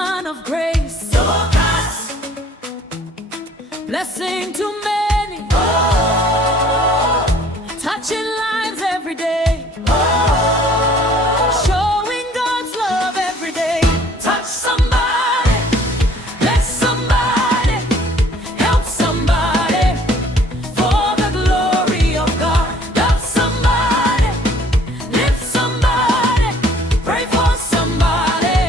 woman of grace, Dorcas, blessing to many, touching lives every day, showing God's love every day. touch somebody, bless somebody, help somebody, for the glory of God. Love somebody, lift somebody, pray for somebody,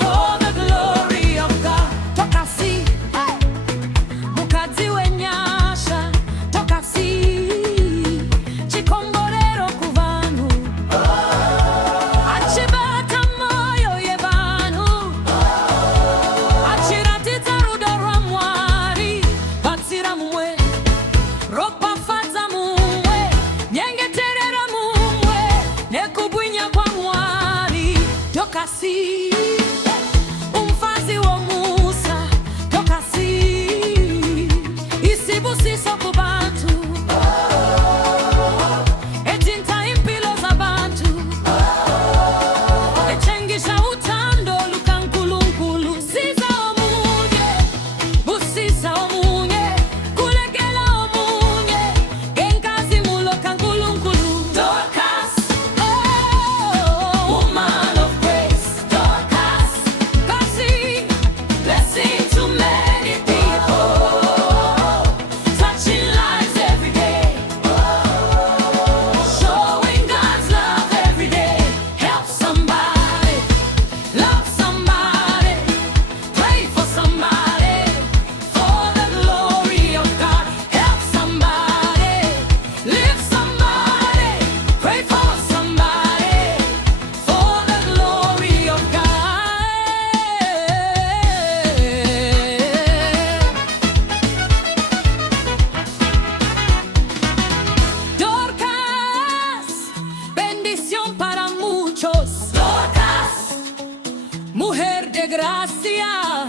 for the glory of God. Toka si, mukazi wenyasha. Toka si, chikomborero kuvanu. Achibata moyo yevanu. Achiratita rudora mwari. Batsira mumwe, ropa fata mumwe. Nyengeterera mumwe, nekubwinya kwa mwari. Toka si, umfazi wa Musa. Toka si, isibusiso kubantu. Etinta impilo za bantu. Echengisha utando lukankulunkulu. Siza omunye, busisa omunye, kulekela omunye, genkazi mulo kankulunkulu. Dorcas, Oh, woman of grace. Dorcas, kasi, blessing to many people, touching lives every day, showing God's love every day. Help somebody, love somebody, pray for somebody, for the glory of God. Help somebody, lift somebody, pray for somebody, for the glory of God. Dorcas, bendición para muchos. Dorcas, Mujer de gracia,